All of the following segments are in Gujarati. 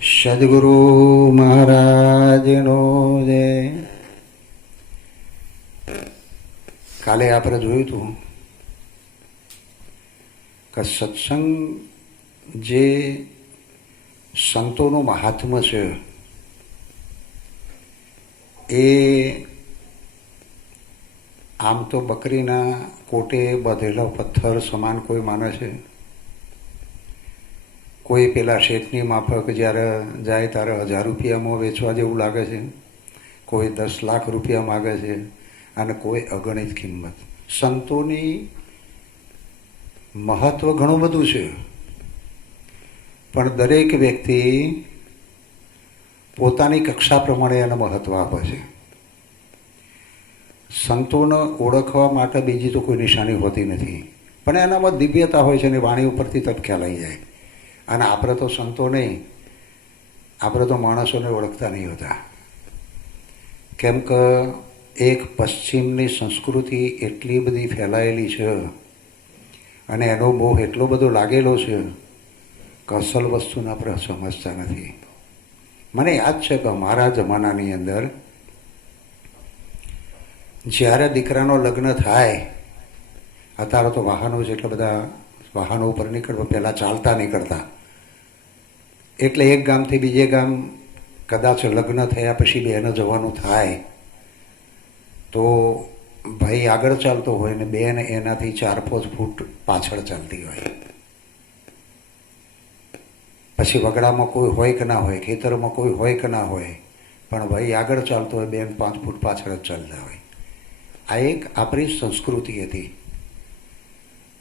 સદગુરુ મહારાજનો જય. કાલે આપણે જોયું હતું કે સત્સંગ જે સંતોનું મહાત્મ્ય છે એ આમ તો બકરીના કોટે બાંધેલો પથ્થર સમાન કોઈ માને છે. કોઈ પેલા શેઠની માફક જ્યારે જાય ત્યારે 1000 રૂપિયામાં વેચવા જેવું લાગે છે, કોઈ 10 લાખ રૂપિયા માગે છે અને કોઈ અગણિત કિંમત. સંતોની મહત્વ ઘણું બધું છે, પણ દરેક વ્યક્તિ પોતાની કક્ષા પ્રમાણે એને મહત્વ આપે છે. સંતોને ઓળખવા માટે બીજી તો કોઈ નિશાની હોતી નથી, પણ એનામાં દિવ્યતા હોય છે અને વાણી ઉપરથી તરત ખ્યાલ આવી જાય. અને આપણે તો સંતો નહીં, આપણે તો માણસોને ઓળખતા નહીં હોતા. કેમ કે એક પશ્ચિમની સંસ્કૃતિ એટલી બધી ફેલાયેલી છે અને એનો મોહ એટલો બધો લાગેલો છે કે અસલ વસ્તુને આપણે સમજતા નથી. મને યાદ છે કે મારા જમાનાની અંદર જ્યારે દીકરાનો લગ્ન થાય, અત્યારે તો વાહનો જ એટલા બધા, વાહનો ઉપર નીકળવા પહેલાં ચાલતા નીકળતા, એટલે એક ગામથી બીજે ગામ કદાચ લગ્ન થયા પછી બેને જવાનું થાય તો ભાઈ આગળ ચાલતો હોય ને બેન એનાથી 4-5 ફૂટ પાછળ ચાલતી હોય. પછી વગડામાં કોઈ હોય કે ના હોય, ખેતરમાં કોઈ હોય કે ના હોય, પણ ભાઈ આગળ ચાલતો હોય, બેન 5 ફૂટ પાછળ જ ચાલતા હોય. આ એક આપણી સંસ્કૃતિ હતી.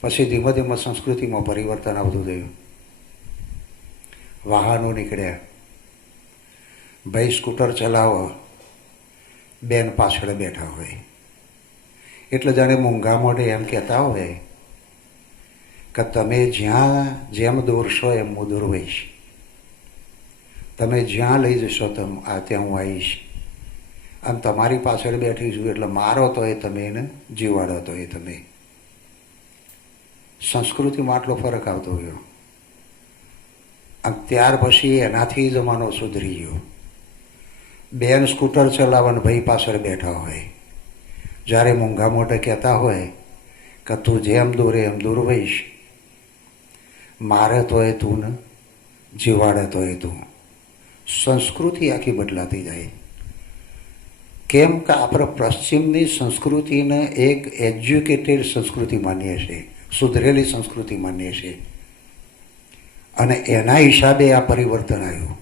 પછી ધીમે ધીમે સંસ્કૃતિમાં પરિવર્તન આવતું થયું. વાહનો નીકળ્યા, ભાઈ સ્કૂટર ચલાવો, બેન પાછળ બેઠા હોય. એટલે જાણે મૂંગા મોઢે એમ કહેતા હોય કે તમે જ્યાં જેમ દોરશો એમ હું દોરવીશ, તમે જ્યાં લઈ જશો ત્યાં હું આવીશ, અને તમારી પાછળ બેઠી છું એટલે મારો તો એ તમે ને જીવાડો તો એ તમે. સંસ્કૃતિમાં આટલો ફરક આવતો ગયો. અને ત્યાર પછી એનાથી જમાનો સુધરી ગયો. બેન સ્કૂટર ચલાવવાને ભાઈ પાછળ બેઠા હોય, જ્યારે મૂંગા મોઢે કહેતા હોય કે તું જેમ દોરે એમ દોરવીશ, મારે તો એ તું ને જીવાડે તો એ તું. સંસ્કૃતિ આખી બદલાતી જાય. કેમ કે આપણે પશ્ચિમની સંસ્કૃતિને એક એજ્યુકેટેડ સંસ્કૃતિ માનીએ છીએ, સુધરેલી સંસ્કૃતિ માનીએ છીએ, અને એના હિસાબે આ પરિવર્તન આવ્યું.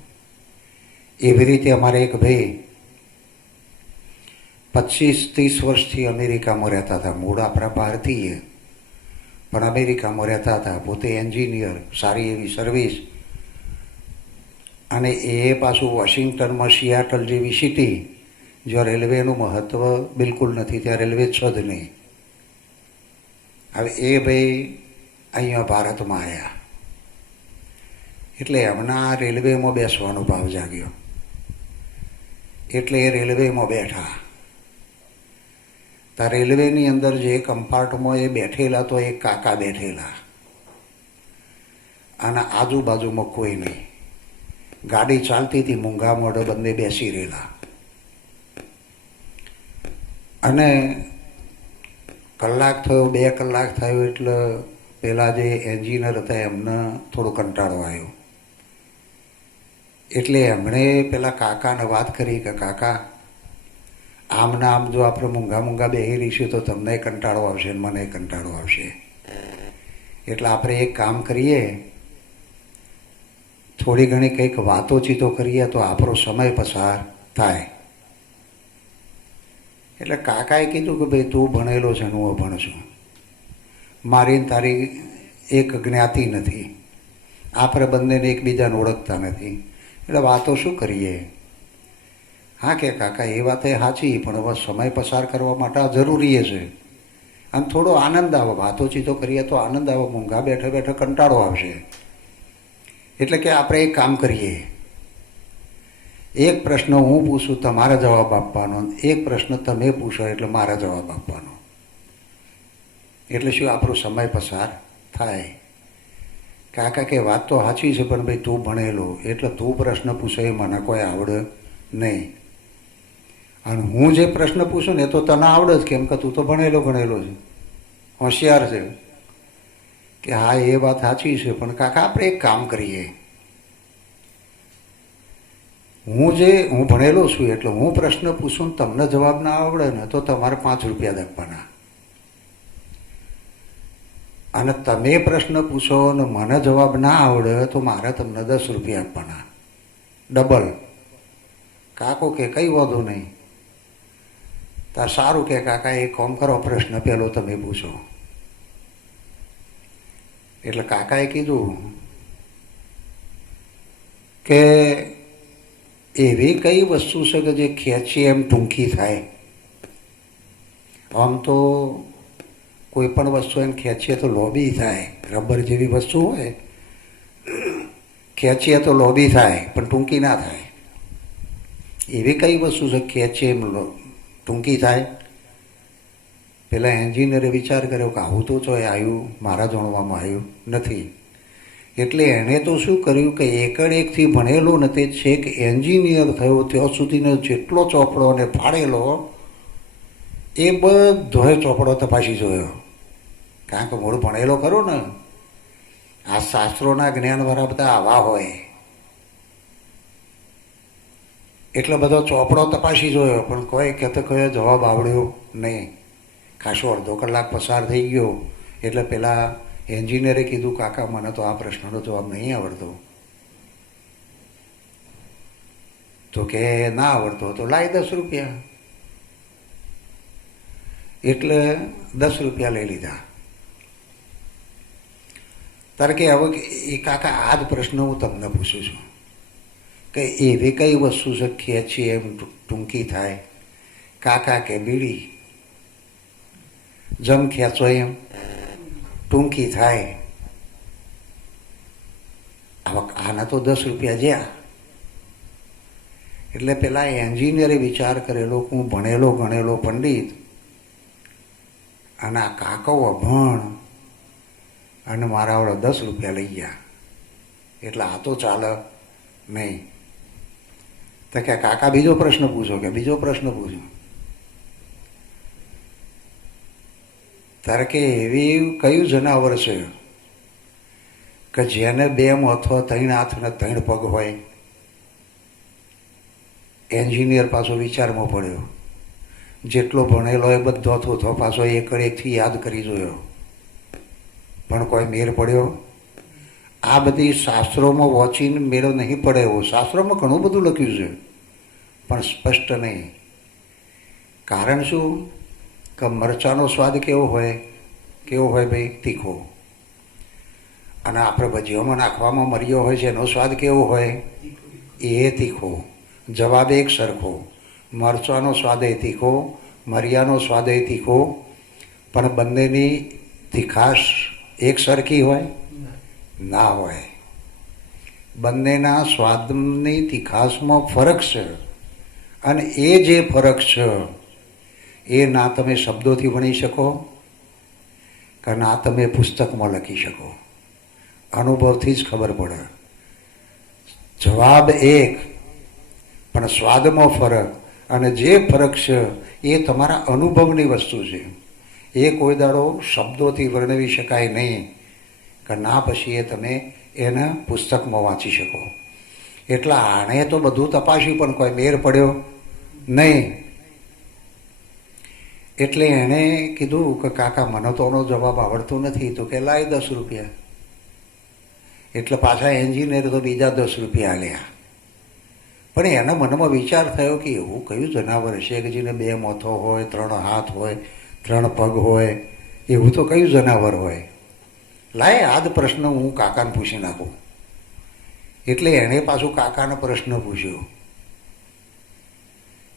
એવી રીતે અમારે એક ભાઈ 25-30 વર્ષથી અમેરિકામાં રહેતા હતા. મૂળ આપણા ભારતીય, પણ અમેરિકામાં રહેતા હતા. પોતે એન્જિનિયર, સારી એવી સર્વિસ, અને એ પાછું વોશિંગ્ટનમાં સિયાટલ જેવી સિટી જ્યાં રેલવેનું મહત્ત્વ બિલકુલ નથી, ત્યાં રેલવે છે જ નહીં. હવે એ ભાઈ અહીંયા ભારતમાં આવ્યા એટલે એમના રેલવેમાં બેસવાનો ભાવ જાગ્યો. એટલે એ રેલવેમાં બેઠા. ત્યાં રેલવેની અંદર જે કમ્પાર્ટમાં એ બેઠેલા તો એક કાકા બેઠેલા, અને આજુબાજુમાં કોઈ નહીં. ગાડી ચાલતી હતી, મૂંગા મોઢે બંને બેસી રહેલા. અને કલાક થયો, 2 કલાક થયો એટલે પેલા જે એન્જિનિયર હતા એમને થોડો કંટાળો આવ્યો. એટલે એમણે પેલા કાકાને વાત કરી કે કાકા, આમના આમ જો આપણે મૂંગા બેસી રહીશું તો તમને કંટાળો આવશે ને મને કંટાળો આવશે. એટલે આપણે એક કામ કરીએ, થોડી ઘણી કંઈક વાતોચીતો કરીએ તો આપણો સમય પસાર થાય. એટલે કાકાએ કીધું કે ભાઈ તું ભણેલો છે ને હું અભણ છું, મારી તારી એક જ્ઞાતિ નથી, આપણે બંનેને એકબીજાને ઓળખતા નથી, એટલે વાતો શું કરીએ. હા કે કાકા એ વાત એ સાચી, પણ હવે સમય પસાર કરવા માટે આ જરૂરી છે, અને થોડો આનંદ આવે, વાતોચીતો કરીએ તો આનંદ આવે, મૂંગા બેઠે બેઠે કંટાળો આવશે. એટલે કે આપણે એક કામ કરીએ, એક પ્રશ્ન હું પૂછું તમારે જવાબ આપવાનો, એક પ્રશ્ન તમે પૂછો એટલે મારે જવાબ આપવાનો. એટલે શું આપણો સમય પસાર થાય. કાકા કે વાત તો સાચી છે, પણ ભાઈ તું ભણેલો એટલે તું પ્રશ્ન પૂછે એ મને કોઈ આવડે નહીં. અને હું જે પ્રશ્ન પૂછું ને એ તો તને આવડે જ, કેમ કે તું તો ભણેલો ગણેલો છે, હોશિયાર છે. કે હા એ વાત સાચી છે, પણ કાકા આપણે એક કામ કરીએ, હું ભણેલો છું એટલે હું પ્રશ્ન પૂછું ને તમને જવાબ ના આવડે ને તો તમારે 5 રૂપિયા જ આપવાના, અને તમે પ્રશ્ન પૂછો ને મને જવાબ ના આવડે તો મારે તમને 10 રૂપિયા આપવાના, ડબલ. કાકો કે કઈ વાંધો નહીં. તાર સારું કે કાકા એક કામ કરો, પ્રશ્ન પહેલો તમે પૂછો. એટલે કાકાએ કીધું કે એવી કઈ વસ્તુ છે કે જે ખેંચી એમ ટૂંકી થાય? આમ તો કોઈ પણ વસ્તુ એમ ખેંચીએ તો લોબી થાય, રબર જેવી વસ્તુ હોય ખેંચીએ તો લોબી થાય પણ ટૂંકી ના થાય. એવી કઈ વસ્તુ છે ખેંચી એમ ટૂંકી થાય? પેલા એન્જિનિયરે વિચાર કર્યો કે આવું તો ચોય આવ્યું, મારા જાણવામાં આવ્યું નથી. એટલે એણે તો શું કર્યું કે એકથી ભણેલો ને તે છેક એન્જિનિયર થયો ત્યાં સુધીનો જેટલો ચોપડો ને ફાડેલો એ બધો ચોપડો તપાસી જોયો. કારણ કે મૂળ ભણેલો ખરો ને, આ શાસ્ત્રોના જ્ઞાનવાળા બધા આવા હોય. એટલે બધો ચોપડો તપાસી જોયો પણ કોઈ કહેતો કયો જવાબ આવડ્યો નહીં. ખાસો અડધો કલાક પસાર થઈ ગયો એટલે પેલા એન્જિનિયરે કીધું કાકા મને તો આ પ્રશ્નનો જવાબ નહીં આવડતો. તો કે ના આવડતો તો લાય 10 રૂપિયા. એટલે 10 રૂપિયા લઈ લીધા. તારે કે હવે એ કાકા આ જ પ્રશ્ન હું તમને પૂછું છું કે એવી કઈ વસ્તુ છે ખેંચી એમ ટૂંકી થાય? કાકા કે બીડી. જમ ખેંચો એમ ટૂંકી થાય. આના તો 10 રૂપિયા જ્યાં. એટલે પેલા એન્જિનિયરે વિચાર કરેલો કે હું ભણેલો ગણેલો પંડિત અને આ કાકો અભણ અને મારા આવડે 10 રૂપિયા લઈ ગયા, એટલે આ તો ચાલે નહીં. તો કે કાકા બીજો પ્રશ્ન પૂછો. કે બીજો પ્રશ્ન પૂછો. તારે કે એવી કયું જનાવર છે કે જેને 2 માથો 3 હાથ ને 3 પગ હોય? એન્જિનિયર પાછો વિચારમાં પડ્યો. જેટલો ભણેલો એ બધો થોથો પાછો એકથી યાદ કરી જોયો પણ કોઈ મેળ પડ્યો? આ બધી શાસ્ત્રોમાં વોચીને મેળો નહીં પડે એવો. શાસ્ત્રોમાં ઘણું બધું લખ્યું છે પણ સ્પષ્ટ નહીં. કારણ શું કે મરચાંનો સ્વાદ કેવો હોય ભાઈ? તીખો. અને આપણે ભજીયામાં નાખવામાં મરિયો હોય છે એનો સ્વાદ કેવો હોય? એ તીખો. જવાબ એક સરખો. મરચાંનો સ્વાદ એ તીખો, મરિયાનો સ્વાદ એ તીખો, પણ બંનેની તીખાશ એક સરખી હોય? ના હોય. બંનેના સ્વાદની તીખાશમાં ફરક છે. અને એ જે ફરક છે એ ના તમે શબ્દોથી ભણી શકો કે ના તમે પુસ્તકમાં લખી શકો. અનુભવથી જ ખબર પડે. જવાબ એક પણ સ્વાદમાં ફરક. અને જે ફરક છે એ તમારા અનુભવની વસ્તુ છે. એ કોઈ દાડો શબ્દોથી વર્ણવી શકાય નહીં કે ના પછી એ તમે એને પુસ્તકમાં વાંચી શકો. એટલે આણે તો બધું તપાસ્યું પણ કોઈ મેર પડ્યો નહીં. એટલે એણે કીધું કે કાકા મને તો એનો જવાબ આવડતો નથી. તો કે લાય 10 રૂપિયા. એટલે પાછા એન્જિનિયર તો બીજા 10 રૂપિયા આલ્યા. પણ એના મનમાં વિચાર થયો કે એવું કયું જનાવર છે કે જેને 2 માથો હોય, 3 હાથ હોય, 3 પગ હોય? એવું તો કયું જનાવર હોય? લાય આ જ પ્રશ્ન હું કાકાને પૂછી નાખું. એટલે એણે પાછું કાકાનો પ્રશ્ન પૂછ્યો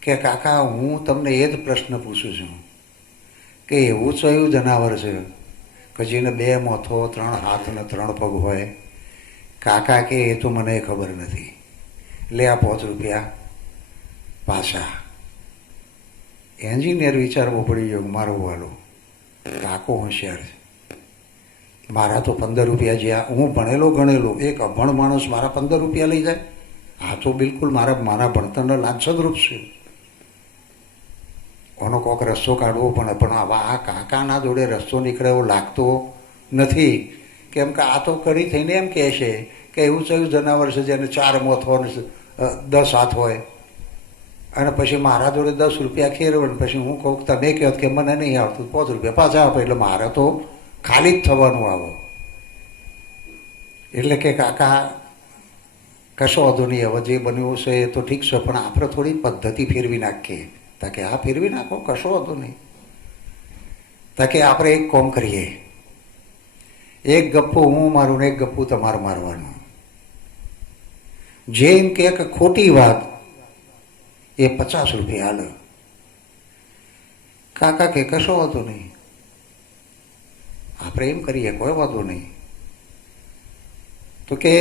કે કાકા હું તમને એ જ પ્રશ્ન પૂછું છું કે એવું કયું જનાવર છે કે જેને 2 માથો, 3 હાથ ને 3 પગ હોય? કાકા કે એ તો મને ખબર નથી. લે આ 5 રૂપિયા પાછા. એન્જિનિયર વિચારવો પડી ગયો મારો વાલો કાકો હોશિયાર છે. મારા તો 15 રૂપિયા જ્યાં હું ભણેલો ગણેલો એક અભણ માણસ મારા 15 રૂપિયા લઈ જાય, આ તો બિલકુલ મારા ભણતરનો લાંછનરૂપ છે. ઓનો કોક રસ્તો કાઢવો પણ આવા આ કાકાના જોડે રસ્તો નીકળે એવો લાગતો નથી. કેમ કે આ તો કડી થઈને એમ કહે છે કે એવું કયું જનાવર છે જેને 4 મોથ હોય 10 હાથ હોય, અને પછી મારા જોડે 10 રૂપિયા ખેરવે, પછી હું કહું તમે કહો કે મને નહીં આવતું 5 રૂપિયા પાછા આપો, એટલે મારે તો ખાલી જ થવાનું આવો. એટલે કે કાકા કશો વાંધો નહીં, હવે જે બન્યું છે એ તો ઠીક છે, પણ આપણે થોડી પદ્ધતિ ફેરવી નાખીએ. તાકે આ ફેરવી નાખો, કશો વાંધો નહીં. તાકે આપણે એક કોમ કરીએ, એક ગપ્પુ હું મારું ને એક ગપ્પુ તમારે મારવાનું. જે એમ કે ખોટી વાત એ 50 રૂપિયા હાલે. કાકા કે કશો વાંધો નહીં, આપણે એમ કરીએ, કોઈ વાંધો નહીં. તો કે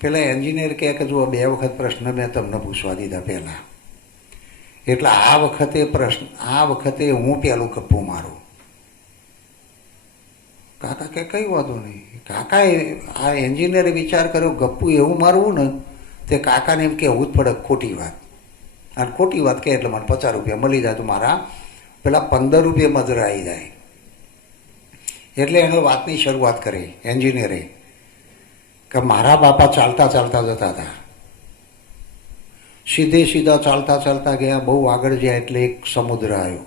પેલા એન્જિનિયર કે જુઓ 2 વખત પ્રશ્ન મેં તમને પૂછવા દીધા પહેલા, એટલે આ વખતે હું પેલું ગપ્પુ મારું. કાકા કે કઈ વાંધો નહીં. કાકાએ આ એન્જિનિયરે વિચાર કર્યો ગપ્પુ એવું મારવું ને તે કાકાને એમ કહેવું જ પડે ખોટી વાત, અને ખોટી વાત કહે એટલે મને 50 રૂપિયા મળી જાય, તો મારા પેલા 15 રૂપિયા મજરા આવી જાય. એટલે એને વાતની શરૂઆત કરી એન્જિનિયરે કે મારા બાપા ચાલતા ચાલતા જતા હતા, સીધા ચાલતા ચાલતા ગયા, બહુ આગળ ગયા એટલે એક સમુદ્ર આવ્યો.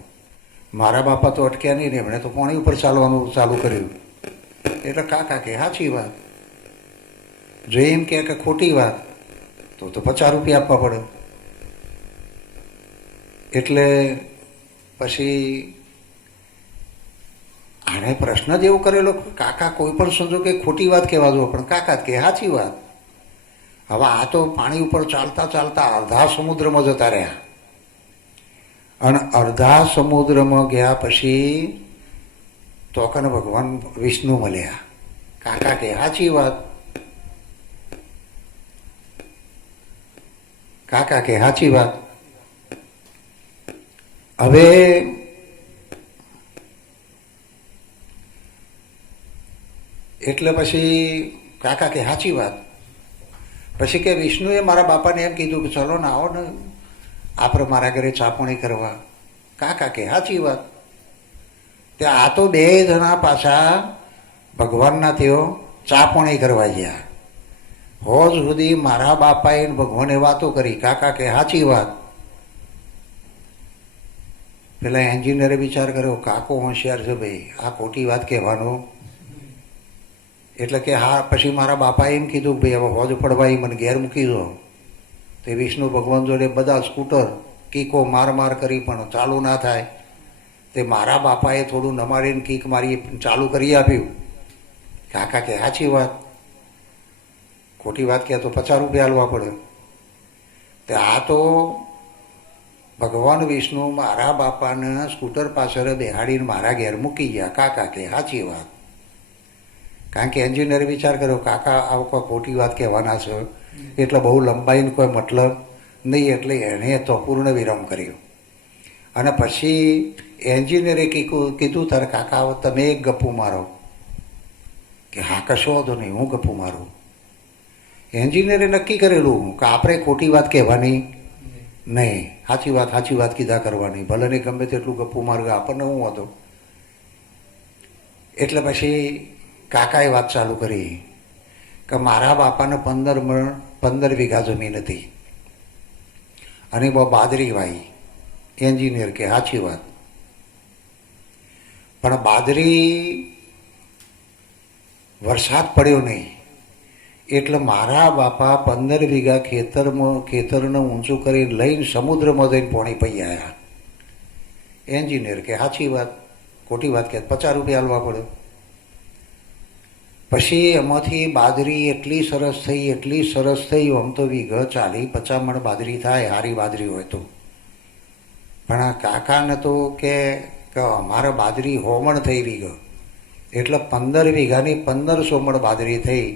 મારા બાપા તો અટક્યા નહીં ને એમણે તો પાણી ઉપર ચાલવાનું ચાલુ કર્યું. એટલે કાકા કે સાચી વાત. જો એમ કે ખોટી વાત તો 50 રૂપિયા આપવા પડે. એટલે પછી આને પ્રશ્ન જ એવો કરેલો, કાકા કોઈ પણ સંજોગે ખોટી વાત કહેવા દો, પણ કાકા કે સાચી વાત. હવે આ તો પાણી ઉપર ચાલતા ચાલતા અડધા સમુદ્રમાં જતા રહ્યા, અને અડધા સમુદ્રમાં ગયા પછી તો કને ભગવાન વિષ્ણુ મળ્યા. કાકા કે સાચી વાત. કાકા કે સાચી વાત. હવે એટલે પછી કાકા કે સાચી વાત. પછી કે વિષ્ણુએ મારા બાપાને એમ કીધું કે ચલો ને આવો ને આપણે મારા ઘરે ચાપણી કરવા. કાકા કે સાચી વાત. તે આ તો 2 જણા પાછા ભગવાનના તેઓ ચાપણી કરવા ગયા. હોજ સુધી મારા બાપાએ ભગવાને વાતો કરી. કાકા કે સાચી વાત. પેલા એન્જિનિયરે વિચાર કર્યો કાકો હોશિયાર છે ભાઈ, આ ખોટી વાત કહેવાનો. એટલે કે હા, પછી મારા બાપાએ એમ કીધું ભાઈ હવે હોજ પડવા મને ઘેર મૂકી દો. તે વિષ્ણુ ભગવાન જોડે બધા સ્કૂટર કીકો માર કરી પણ ચાલુ ના થાય. તે મારા બાપાએ થોડું નમાડીને કીક મારી ચાલુ કરી આપ્યું. કાકા કે સાચી વાત. ખોટી વાત કહે તો 50 રૂપિયા હાલવા પડે. તે આ તો ભગવાન વિષ્ણુ મારા બાપાને સ્કૂટર પાછળ બેહાડીને મારા ઘેર મૂકી ગયા. કાકા કે સાચી વાત. કારણ કે એન્જિનિયરે વિચાર કર્યો કાકા આવો કોઈ ખોટી વાત કહેવાના છે એટલે બહુ લંબાઈને કોઈ મતલબ નહીં, એટલે એણે તો પૂર્ણ વિરામ કર્યો. અને પછી એન્જિનિયરે કીધું તારે કાકા તમે એક ગપ્પુ મારો. કે હા કશો વાંધો નહીં, હું ગપ્પુ મારું. એન્જિનિયરે નક્કી કરેલું કે આપણે ખોટી વાત કહેવાની નહીં, સાચી વાત કીધા કરવાની, ભલે ને ગમે તેટલું ગપ્પુ માર્ગ આપણને હું હતો. એટલે પછી કાકાએ વાત ચાલુ કરી કે મારા બાપાને 15 વીઘા જમીન હતી અને બહુ બાજરી વાઈ. એન્જિનિયર કે સાચી વાત. પણ બાજરી વરસાદ પડ્યો નહીં એટલે મારા બાપા 15 વીઘા ખેતરને ઊંચું કરીને લઈને સમુદ્રમાં જઈને પાણી પી આવ્યા. એન્જિનિયર કે સાચી વાત. ખોટી વાત કે 50 રૂપિયા હાલવા પડે. પછી એમાંથી બાજરી એટલી સરસ થઈ આમ તો વીઘા 40-50 મણ બાજરી થાય, સારી બાજરી હોય તો. પણ આ કાકાને તો કે અમારે બાજરી 100 મણ થઈ વીઘા, એટલે 15 વીઘાની 1500 મણ બાજરી થઈ.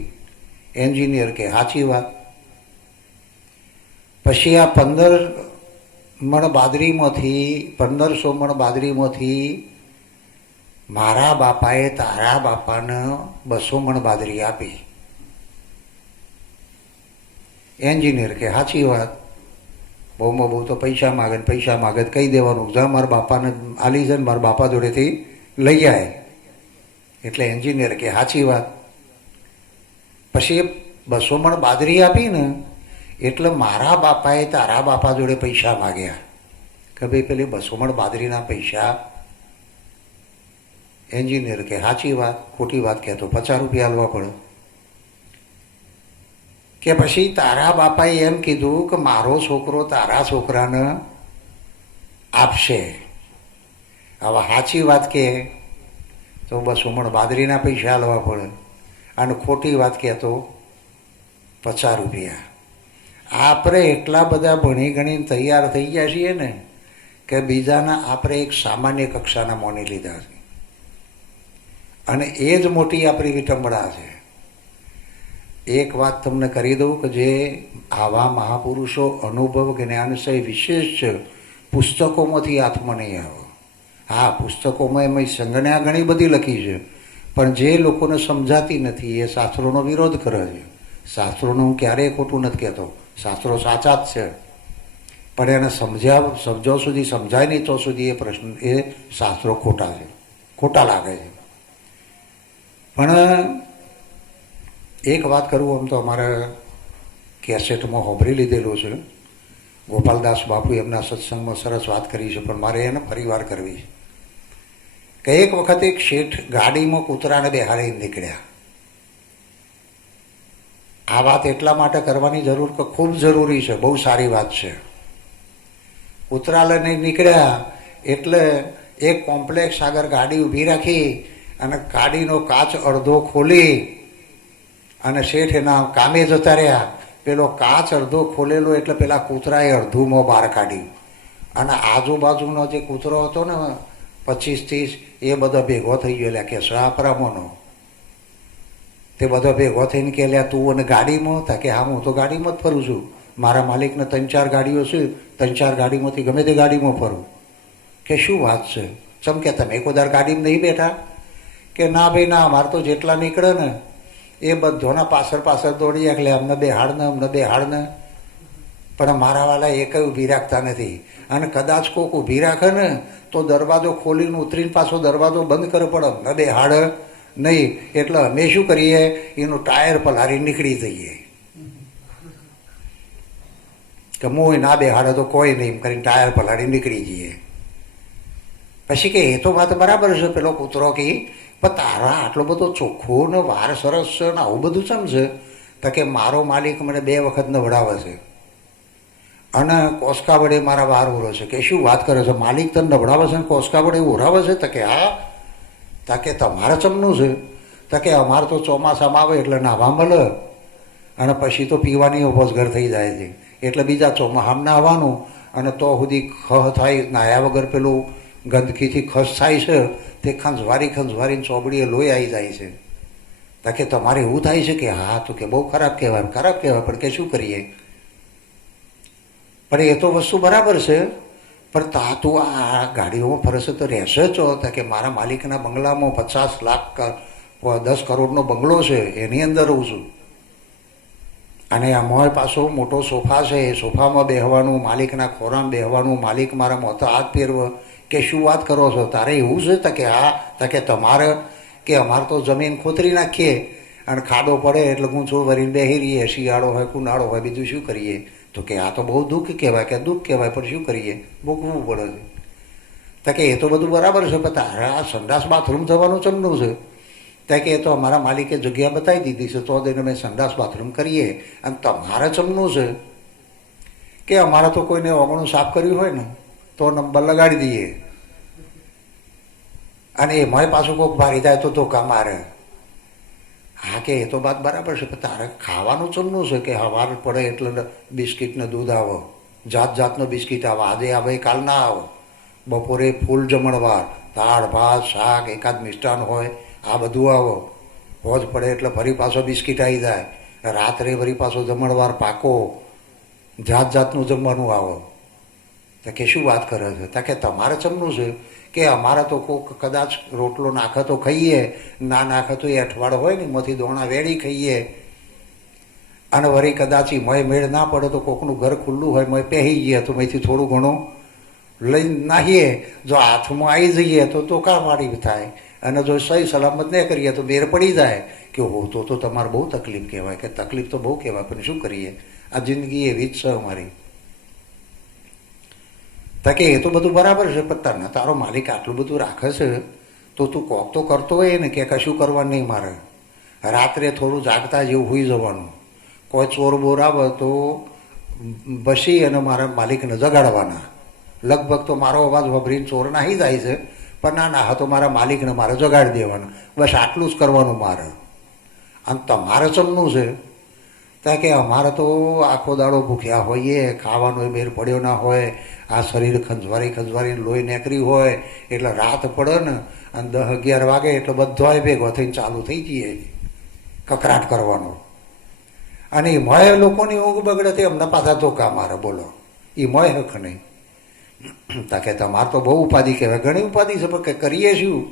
એન્જિનિયર કે સાચી વાત. પછી આ 1500 મણ બાજરીમાંથી મારા બાપાએ તારા બાપાને 200 મણ બાજરી આપી. એન્જિનિયર કે સાચી વાત. બહુમાં બહુ તો પૈસા માગે ને પૈસા માગે કહી દેવાનું જા મારા બાપાને આલી જાય ને મારા બાપા જોડેથી લઈ જાય. એટલે એન્જિનિયર કે સાચી વાત. પછી 200 મણ બાજરી આપી ને એટલે મારા બાપાએ તારા બાપા જોડે પૈસા માગ્યા કે ભાઈ પેલી 200 મણ બાજરીના પૈસા. એન્જિનિયર કે સાચી વાત. ખોટી વાત કહેતો 50 રૂપિયા આલવા પડે. કે પછી તારા બાપાએ એમ કીધું કે મારો છોકરો તારા છોકરાને આપશે. હવે સાચી વાત કે તો 200 મણ બાજરીના પૈસા આલવા પડે અને ખોટી વાત કહેતો 50 રૂપિયા. આપણે એટલા બધા ભણી ગણીને તૈયાર થઈ ગયા છીએ ને કે બીજાના આપણે એક સામાન્ય કક્ષાના માની લીધા છે અને એ જ મોટી આપણી વિટંબણા છે. એક વાત તમને કરી દઉં કે જે આવા મહાપુરુષો અનુભવ જ્ઞાનસય વિશેષ છે પુસ્તકોમાંથી હાથમાં નહીં આવે. હા, પુસ્તકોમાં એમાં સંજ્ઞા ઘણી બધી લખી છે પણ જે લોકોને સમજાતી નથી એ શાસ્ત્રોનો વિરોધ કરે છે. શાસ્ત્રોનું હું ક્યારેય ખોટું નથી કહેતો, શાસ્ત્રો સાચા જ છે પણ એને સમજો સુધી સમજાય નહીં તો સુધી એ શાસ્ત્રો ખોટા છે, ખોટા લાગે છે. પણ એક વાત કરું, આમ તો અમારે કેસેટમાં હોભરી લીધેલું છે. ગોપાલદાસ બાપુ એમના સત્સંગમાં સરસ વાત કરી છે પણ મારે એને ફરીવાર કરવી છે કે એક વખત એક શેઠ ગાડીમાં કૂતરાને બેહાડીને નીકળ્યા. આ વાત એટલા માટે કરવાની જરૂર કે ખૂબ જરૂરી છે, બહુ સારી વાત છે. કૂતરા લઈને નીકળ્યા એટલે એક કોમ્પ્લેક્સ આગળ ગાડી ઊભી રાખી અને ગાડીનો કાચ અડધો ખોલી અને શેઠ એના કામે જતા રહ્યા. પેલો કાચ અડધો ખોલેલો એટલે પેલા કૂતરાએ અડધું મોં બહાર કાઢ્યું અને આજુબાજુનો જે કૂતરો હતો ને 25-30 એ બધો ભેગો થઈ ગયો. કે સાપરામોનો તે બધો ભેગો થઈને કે લ્યા તું અને ગાડીમાં હતા? કે હા, હું તો ગાડીમાં જ ફરું છું. મારા માલિકને 3-4 ગાડીઓ છે, 3-4 ગાડીમાંથી ગમે તે ગાડીમાં ફરું. કે શું વાત છે? ચમ કે તમે કોદાર ગાડીમાં નહીં બેઠા? કે ના ભાઈ ના, અમારે તો જેટલા નીકળે ને એ બધોના પાછળ દોડી એટલે અમને બેહાડને. પણ મારા વાલા એ કંઈ ઊભી રાખતા નથી અને કદાચ કોઈક ઊભી રાખે ને તો દરવાજો ખોલીને ઉતરીને પાછો દરવાજો બંધ કરે પણ અમને બેહાડ નહીં. એટલે અમે શું કરીએ, એનું ટાયર પલારી નીકળી જઈએ કે હું ના બેહાડે તો કોઈ નહીં કરીને ટાયર પલાળી નીકળી જઈએ. પછી કે એ તો વાત બરાબર છે. પેલો કૂતરો કે પણ તારા આટલો બધો ચોખ્ખો ને વાર સરસ છે ને આવું બધું ચમ છે? તો કે મારો માલિક મને 2 વખત નવડાવે છે અને કોસકા વડે મારા વાર ઓરો છે. કે શું વાત કરે છે? માલિક તને નવડાવે છે ને કોસકા વડે ઓરાવે છે? તો કે હા. તો કે તમારે ચમનું છે? તો કે અમારે તો ચોમાસામાં આવે એટલે નાહવા મળે અને પછી તો પીવાની ઉપસઘર થઈ જાય છે એટલે બીજા ચોમાસામાં નાહવાનું અને તો સુધી ખહ થાય, નાહ્યા વગર પેલું ગંદકીથી ખસ થાય છે તે ખંજવારીને ચોબડીએ લોહી આવી જાય છે. તો કે તમારે એવું થાય છે? કે હા. તો કે બહુ ખરાબ કહેવાય પણ કે શું કરીએ? પણ એ તો વસ્તુ બરાબર છે પણ તું આ ગાડીઓમાં ફરશે તો રહેશે જ. તો કે મારા માલિકના બંગલામાં 50 લાખ 10 કરોડનો બંગલો છે, એની અંદર રહું છું અને આમાં પાછો મોટો સોફા છે, એ સોફામાં બેહવાનું, માલિકના ખોરામાં બેહવાનું, માલિક મારા મોઢે હાથ ફેરવે. કે શું વાત કરો છો? તારે એવું છે? તો કે હા. તો કે તમારે? કે અમારે તો જમીન ખોતરી નાખીએ અને ખાડો પડે એટલે ગૂંચો ભરીને બેહી રહીએ, શિયાળો હોય ઉનાળો હોય, બીજું શું કરીએ? તો કે આ તો બહુ દુઃખ કહેવાય. કે દુઃખ કહેવાય પણ શું કરીએ, ભોગવવું પડે છે. તો કે એ તો બધું બરાબર છે પણ તારે આ સંડાસ બાથરૂમ થવાનું ચમનું છે? તો કે એ તો અમારા માલિકે જગ્યા બતાવી દીધી છે તો દઈને અમે સંડાસ બાથરૂમ કરીએ અને તમારે ચમનું છે? કે અમારે તો કોઈને ઓગણું સાફ કર્યું હોય ને તો નંબર લગાડી દઈએ અને એમાંય પાછું કોઈક ભારી થાય તો ધોકા મારે. હા. કે એ તો વાત બરાબર છે પણ તારે ખાવાનું ચમનું છે? કે હવાર પડે એટલે બિસ્કિટને દૂધ આવે, જાતનો બિસ્કિટ આવે, આજે આવે કાલ ના આવે. બપોરે ફૂલ જમણવાર, દાળ ભાત શાક એકાદ મિષ્ટાન હોય, આ બધું આવો. હોજ પડે એટલે ફરી પાછો બિસ્કિટ આવી જાય, રાત્રે ફરી પાછો જમણવાર પાકો, જાતનું જમવાનું આવો. તો કે શું વાત કરે છે? તો કે તમારે ચમનું છે કે અમારે તો કોક કદાચ રોટલો નાખે તો ખાઈએ, ના નાખે તો એ અઠવાડ હોય ને એમાંથી દોણા વેડી ખાઈએ, અને વળી કદાચ એ મય મેળ ના પડે તો કોકનું ઘર ખુલ્લું હોય મય પહેરી જઈએ તો મયથી થોડું ઘણું લઈને નાહીએ, જો હાથમાં આવી જઈએ તો કામાડી થાય, અને જો સહી સલામત ન કરીએ તો બેર પડી જાય કે હો તો તમારે બહુ તકલીફ કહેવાય. કે તકલીફ તો બહુ કહેવાય, પણ શું કરીએ, આ જિંદગી એવી જ છે અમારી. કે એ તો બધું બરાબર છે, પણ તને તારો માલિક આટલું બધું રાખે છે તો તું કોક તો કરતો હોય ને, કે કશું કરવાનું નહીં. મારે રાત્રે થોડું જાગતા જેવું હોઈ જવાનું, કોઈ ચોર બોર આવે તો બસી અને મારા માલિકને જગાડવાના. લગભગ તો મારો અવાજ વભરીને ચોર નાહી જાય છે, પણ ના હા તો મારા માલિકને મારે જગાડી દેવાના. બસ આટલું જ કરવાનું મારે. અને તમારે ચમનું છે? ત્યાં કે અમારે તો આખો દાડો ભૂખ્યા હોઈએ, ખાવાનો મેર પડ્યો ના હોય, આ શરીર ખંજવારીને લોહી નીકળી હોય, એટલે રાત પડે ને અને 10-11 વાગે એટલે બધો ભેગો થઈને ચાલુ થઈ જઈએ કકરાટ કરવાનો. અને એ મોય લોકોની ઊંઘ બગડે તે અમને પાછા ધોકા મારે. બોલો, એ મોય હક નહીં. તાકે તમારે તો બહુ ઉપાધિ કહેવાય, ઘણી ઉપાધિ છે, પણ કે કરીએ શું?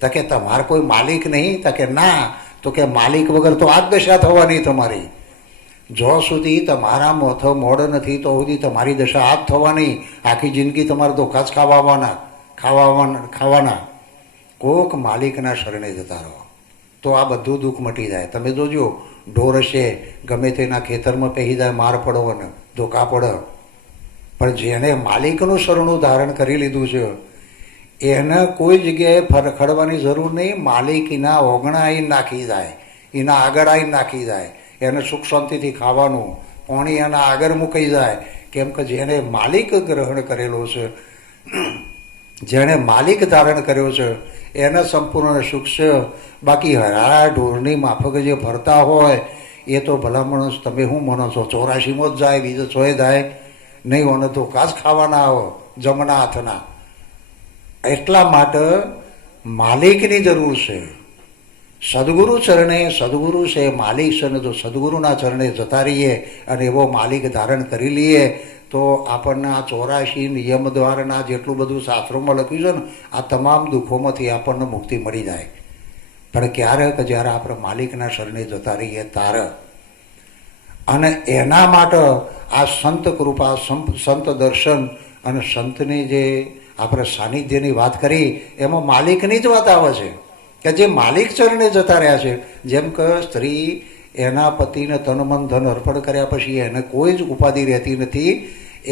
તાકે તમારે કોઈ માલિક નહીં? તાકે ના, તો કે માલિક વગર તો આ જ દશા થવાની તમારી. જો સુધી તમારા મોથો મોડ નથી તો સુધી તમારી દશા આ જ થવાની. આખી જિંદગી તમારે ધોકા જ ખાવાના. કોક માલિકના શરણે જતા રહો તો આ બધું દુઃખ મટી જાય. તમે જોજો, ઢોર હશે ગમે તેના ખેતરમાં પહેરી જાય, માર પડો અને ધોકા પડે, પણ જેણે માલિકનું શરણું ધારણ કરી લીધું છે એને કોઈ જગ્યાએ ફરખડવાની જરૂર નહીં. માલિક એના ઓગણા આવીને નાખી જાય, એના આગળ આવીને નાખી જાય, એને સુખ શાંતિથી ખાવાનું, પાણી એના આગળ મૂકી જાય. કેમ કે જેણે માલિક ગ્રહણ કરેલો છે, જેણે માલિક ધારણ કર્યો છે એને સંપૂર્ણ સુખ છે. બાકી હરા ઢોરની માફક જે ફરતા હોય એ તો ભલામણ તમે શું માનો છો, 84માં જ જાય, બીજો 6 જાય નહીં, ઓને તો કાચ ખાવાના આવો જમણા હાથના. એટલા માટે માલિકની જરૂર છે. સદગુરુ ચરણે, સદગુરુ છે માલિક છે ને, જો સદગુરુના ચરણે જતા રહીએ અને એવો માલિક ધારણ કરી લઈએ તો આપણને આ 84 નિયમ દ્વારાના જેટલું બધું શાસ્ત્રોમાં લખ્યું છે ને, આ તમામ દુઃખોમાંથી આપણને મુક્તિ મળી જાય. પણ ક્યારે કે જ્યારે આપણે માલિકના શરણે જતા રહીએ ત્યારે. અને એના માટે આ સંત કૃપા, સંત દર્શન અને સંતની જે આપણે સાનિધ્યની વાત કરી એમાં માલિકની જ વાત આવે છે કે જે માલિક ચરણે જતા રહ્યા છે. જેમ કે સ્ત્રી એના પતિને તન મન ધન અર્પણ કર્યા પછી એને કોઈ જ ઉપાધિ રહેતી નથી,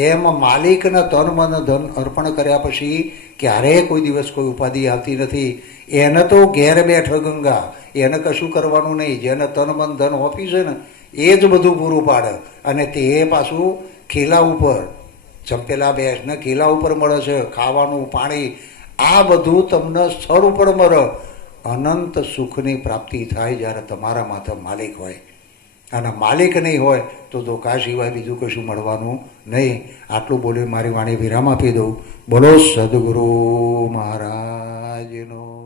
એમ માલિકને તન મન ધન અર્પણ કર્યા પછી ક્યારેય કોઈ દિવસ કોઈ ઉપાધિ આવતી નથી. એને તો ઘેર બેઠો ગંગા, એને કશું કરવાનું નહીં. જેને તન મન ધન હોપી છે ને એ જ બધું પૂરું પાડે, અને તે પાછું ખીલા ઉપર ચંપેલા બેસને ખીલા ઉપર મળે છે, ખાવાનું પાણી આ બધું તમને સ્થળ ઉપર મળે. અનંત સુખની પ્રાપ્તિ થાય જ્યારે તમારા માથે માલિક હોય, અને માલિક નહીં હોય તો ધોકા સિવાય બીજું કશું મળવાનું નહીં. આટલું બોલી મારી વાણી વિરામ આપી દઉં. બોલો સદગુરુ મહારાજનો.